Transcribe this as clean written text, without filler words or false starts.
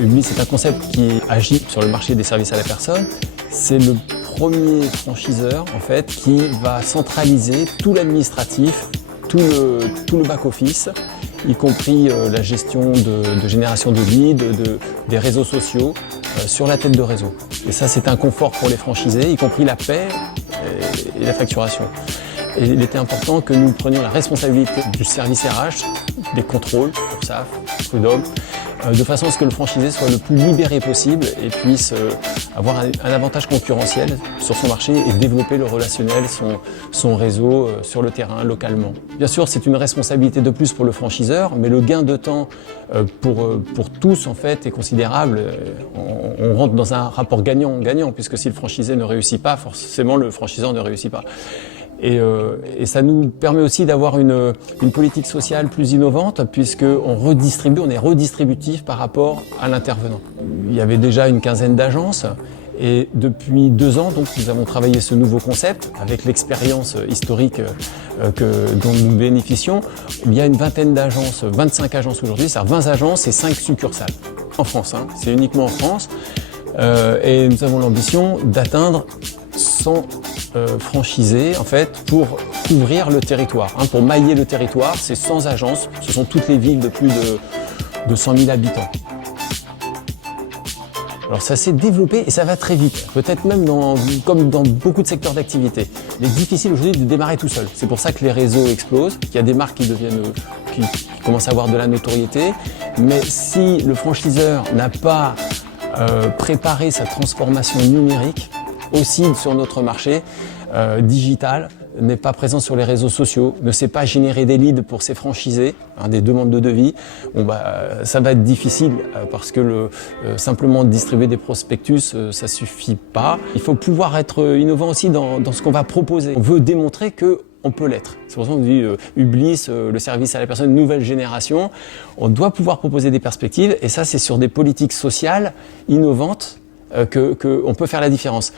Ublis est un concept qui agit sur le marché des services à la personne. C'est le premier franchiseur en fait qui va centraliser tout l'administratif, tout le back-office, y compris la gestion de génération de leads, des réseaux sociaux sur la tête de réseau. Et ça, c'est un confort pour les franchisés, y compris la paie et la facturation. Et il était important que nous prenions la responsabilité du service RH, des contrôles, URSSAF, Prud'homme, de façon à ce que le franchisé soit le plus libéré possible et puisse avoir un avantage concurrentiel sur son marché et développer le relationnel, son réseau sur le terrain, localement. Bien sûr, c'est une responsabilité de plus pour le franchiseur, mais le gain de temps pour tous en fait est considérable. On rentre dans un rapport gagnant-gagnant, puisque si le franchisé ne réussit pas, forcément le franchiseur ne réussit pas. Et ça nous permet aussi d'avoir une politique sociale plus innovante puisqu'on redistribue, on est redistributif par rapport à l'intervenant. Il y avait déjà une quinzaine d'agences et depuis 2 ans, donc, nous avons travaillé ce nouveau concept avec l'expérience historique dont nous bénéficions. Il y a une vingtaine d'agences, 25 agences aujourd'hui, c'est-à-dire 20 agences et 5 succursales en France. Hein. C'est uniquement en France et nous avons l'ambition d'atteindre 100 franchisés en fait pour couvrir le territoire. Hein, pour mailler le territoire, c'est 100 agences, ce sont toutes les villes de plus de 100 000 habitants. Alors ça s'est développé et ça va très vite, peut-être même comme dans beaucoup de secteurs d'activité. Il est difficile aujourd'hui de démarrer tout seul. C'est pour ça que les réseaux explosent, qu'il y a des marques qui commencent à avoir de la notoriété. Mais si le franchiseur n'a pas préparé sa transformation numérique, aussi sur notre marché digital, n'est pas présent sur les réseaux sociaux, ne sait pas générer des leads pour ses franchisés, hein, des demandes de devis, ça va être difficile parce que simplement distribuer des prospectus, ça suffit pas. Il faut pouvoir être innovant aussi dans ce qu'on va proposer. On veut démontrer qu'on peut l'être. C'est pour ça qu'on dit Ublis, le service à la personne, nouvelle génération. On doit pouvoir proposer des perspectives et ça c'est sur des politiques sociales innovantes qu'on peut faire la différence.